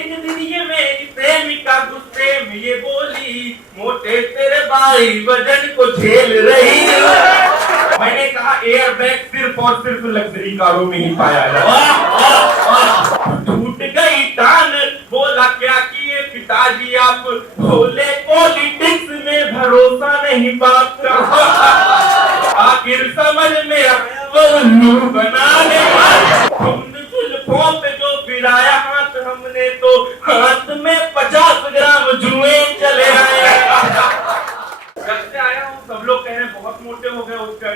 एक दिन ये मेरी प्रेमिका गुस्से में ये बोली, मोटे तेरे भाई वजन को झेल रही। मैंने कहा एयर बैग सिर्फ और सिर्फ लग्जरी कारों में ही पाया जाए। टूट गई टान, बोला क्या किए पिताजी आप, बोले पॉलिटिक्स में भरोसा नहीं बाप का। आखिर समझ में उल्लू बना ले, जुल्फों पे जो फिराया हाथ हमने तो हाथ में 50 ग्राम जुए चले आए। जब से आया हूँ सब लोग कह रहे हैं बहुत मोटे हो गए, उसका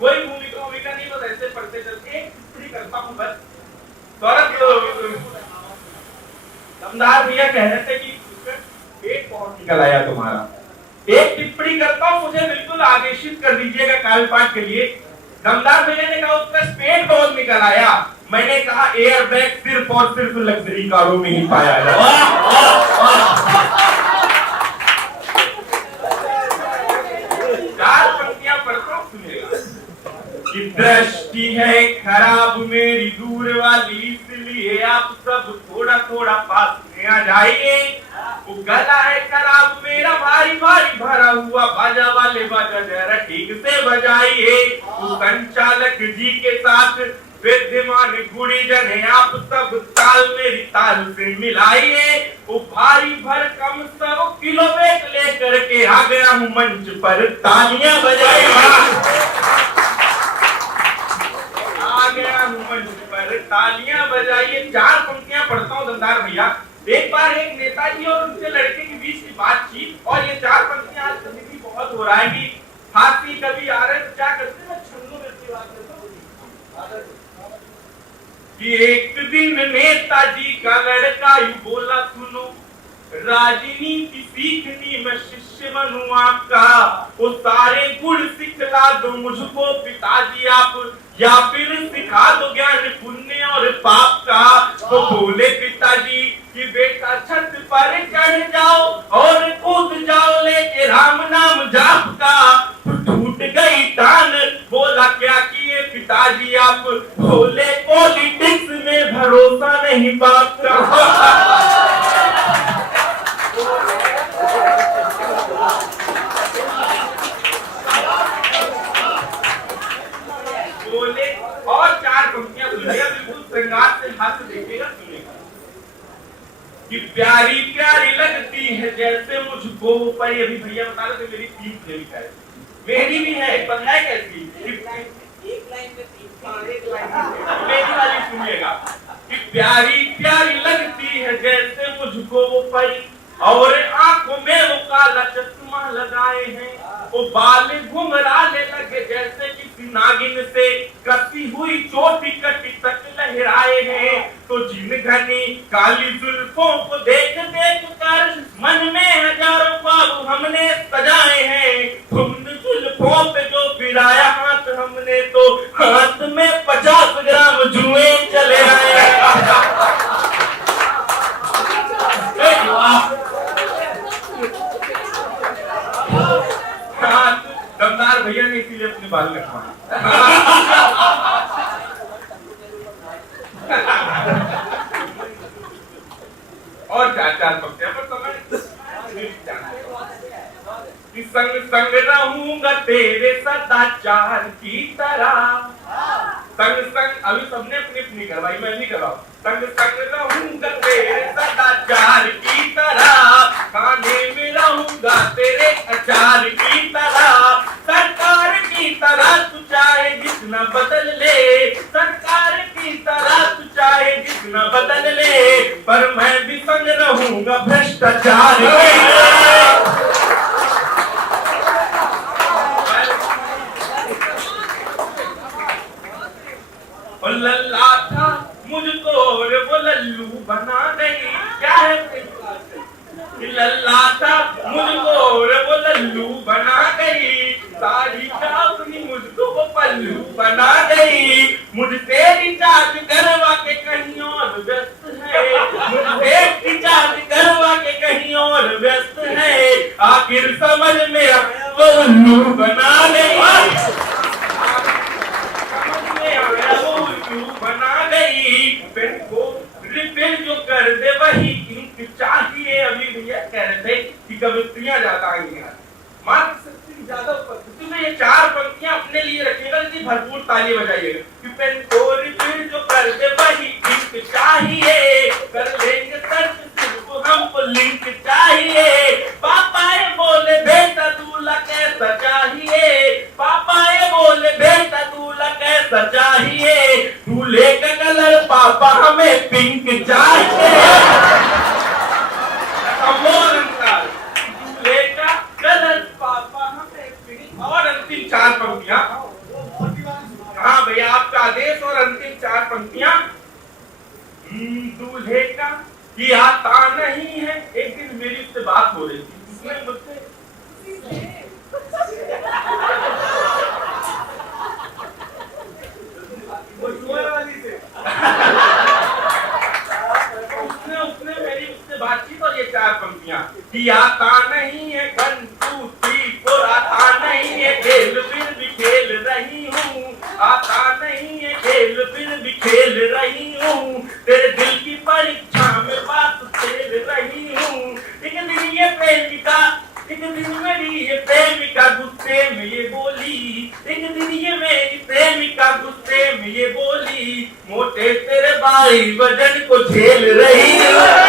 कोई भूमिका नहीं, बस ऐसे पढ़ते चलते करता हूँ बस। दमदार भैया कह रहे थे कि पेट बहुत निकल आया तुम्हारा, एक टिप्पणी करता हूँ, मुझे बिल्कुल आदेशित कर दीजिएगा काव्य पाठ के लिए। दमदार भैया ने कहा उसका पेट बहुत निकल आया, मैंने कहा एयर बैग सिर्फ और सिर्फ लग्जरी कारों में ही पाया जाए। चार पंक्तियां पढ़ता हूं, सुनिएगा। कि दृष्टि है खराब मेरी दूर वाली, इसलिए आप सब थोड़ा थोड़ा पास में आ जाइए। वो गला है खराब मेरा भारी भारी भरा हुआ, बाजा वाले बाजा जरा ठीक से बजाइए। वो संचालक जी के साथ विद्यमान गुड़ीजन है, आप सब ताल मेरी ताल से मिलाइए। वो भारी भरकम 100 किलो वेट लेकर के आ गया हूँ मंच पर, तालियां बजाइए। आ गया हूँ मंच पर, तालियां बजाइए। चार पंक्तियां पढ़ता हूँ दमदार भैया। एक बार एक नेताजी और उनके लड़के के बीच की बातचीत, और ये चार पंक्तियां आज कभी भी बहुत हो रहा है कि हाथी कभी आ रहे तो क्या करते हैं, छंदों में बात करते हैं। कि एक दिन नेताजी का लड़का यूं बोला, सुनो राजनीति सीखनी मैं शिष्य बनूं आपका, वो सारे गुण सिखला दो मुझको पिताजी आप, या फिर सिखा दो ज्ञान पुण्य और पाप का। तो बोले पिताजी कि बेटा छत पर चढ़ जाओ और कूद जाओ लेके राम नाम जाप का। टूट गई टान, बोला क्या किए पिताजी आप, बोले पॉलिटिक्स में भरोसा नहीं बाप का। बोले और चार पंक्तियां सुनिएगा, बिल्कुल श्रृंगार से हाथ देखिएगा, सुनिएगा। कि प्यारी प्यारी लगती है जैसे मुझको, पर ये भी भैया बता रहे थे मेरी 3 प्रेमिका है, मेरी भी है, पर है कैसी, एक लाइन में 3 मेरी वाली सुनिएगा। कि प्यारी प्यारी लगती है जैसे मुझको वो परी, और आंखों में वो काला चश्मा लगाए हैं, वो बाल घुंघराने लगे जैसे किसी नागिन से कसी हुई चोटी कटी तक लहराए हैं। तो जिन घनी काली जुल्फों को देख देख कर मन में हजारों ख्वाब हमने सजाए हैं। उन जुल्फों पे जो फिराया हाथ हमने तो हाथ में 50 ग्राम जुए चले आए। दमदार भैया ने इसीलिए अपने बाल कटवाए। और चार पंक्तियां पर समय संग संग रहूंगा तेरे सदाचार की तरह। संग संग अभी सबने अपनी अपनी करवाई, मैं नहीं करवाऊं। संग संग रहूंगा तेरे सदाचार की तरह, खाने में रहूंगा तेरे अचार की तरह। सरकार की तरह तू चाहे जितना बदल ले, सरकार की तरह तू चाहे जितना बदल ले, पर मैं भी संग रहूंगा भ्रष्टाचार के। लल्ला था मुझको और वो लल्लू बना गई, क्या है लल्ला था मुझको और वो लल्लू बना गई, साड़ी का अपनी मुझको वो पल्लू बना गई। मुझसे रिचार्ज करवा के कहीं और व्यस्त है, मुझसे रिचार्ज करवा के कहीं और व्यस्त है। आखिर समझ में वो उल्लू बना गई, बना गई। फिर जो कर दे वही कवित्रियां ज्यादा आई हैं। मात्र सबसे ज्यादा उपस्थिति में ये चार पंक्तियां अपने लिए रखिएगा, इतनी भरपूर ताली बजाइएगा कि पेन और फिर जो कर दे वही लिंक चाहिए, कर लेंगे सर्च सिर्फ हमको लिंक चाहिए। पापा ये बोले बेटा दूल्हा कैसा चाहिए, पापा ये बोले बेटा दूल्हा कैसा चाहिए, दूल्हे का कलर पापा हमें पिंक चाहिए। दूल्हे का कलर पापा हमें पिंक। और अंतिम चार पंक्तियां, हाँ भैया आपका आदेश। और अंतिम चार पंक्तियां, दूल्हे का कि आता नहीं है। एक दिन मेरी उससे बात हो रही थी, उसने मुझसे उसने मेरी उससे बातचीत। और ये चार पंक्तियां कि आता नहीं है 1 2 3 4, आता नहीं है खेल फिर भी खेल रही हूँ, आता नहीं है खेल फिर भी खेल रही हूँ, तेरे दिल की परीक्षा में बात खेल रही हूँ। एक दिन ये प्रेमिका, एक दिन मेरी ये प्रेमिका गुस्से में ये बोली, एक दिन ये मेरी प्रेमिका गुस्से में ये बोली, मोटे तेरे भाई वजन को झेल रही हूँ।